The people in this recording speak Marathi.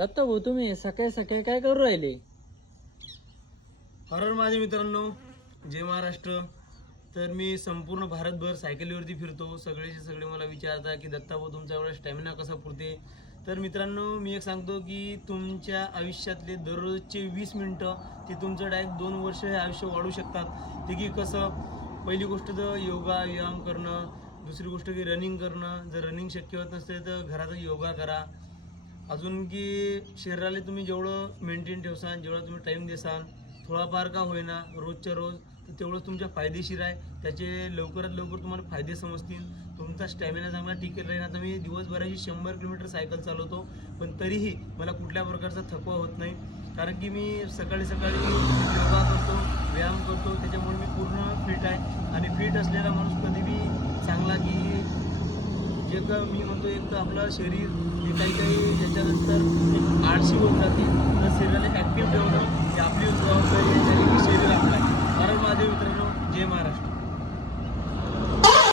दत्ता भाऊ, तुम्ही सकाळी सकाळी काय करू राहिले? हर माझे मित्रांनो, जय महाराष्ट्र. तर मी संपूर्ण भारतभर सायकलीवरती फिरतो. सगळेचे सगळे मला विचारतात की दत्ता भाऊ तुमचा एवढा स्टॅमिना कसा पुरते. तर मित्रांनो, मी एक सांगतो की तुमच्या आयुष्यातले दररोजचे 20 मिनटं ते तुमचं डायरेक्ट 2 वर्ष हे आयुष्य वाढू शकतात. ते की कसं, पहिली गोष्ट तर योगा व्यायाम करणं, दुसरी गोष्ट की रनिंग करणं. जर रनिंग शक्य होत नसते तर घरातच योगा करा. अजून की शरीराला तुम्ही जेवढं मेंटेन ठेवसान, जेवढा तुम्ही टाईम देसान, थोडाफार का होईना रोजच्या रोज, तर तेवढं तुमच्या फायदेशीर आहे. त्याचे लवकरात लवकर तुम्हाला फायदे समजतील. तुमचा स्टॅमिना चांगला टिकेल राहील. आता मी दिवसभराची 100 किलोमीटर सायकल चालवतो, पण तरीही मला कुठल्या प्रकारचा थकवा होत नाही. कारण की मी सकाळी सकाळी योगा करतो, व्यायाम करतो, त्याच्यामुळे मी पूर्ण फिट आहे. आणि फिट असलेला माणूस कधीही चांगला, की जे का मी म्हणतो एक तर आपलं शरीर हे काही काही त्याच्यानंतर एक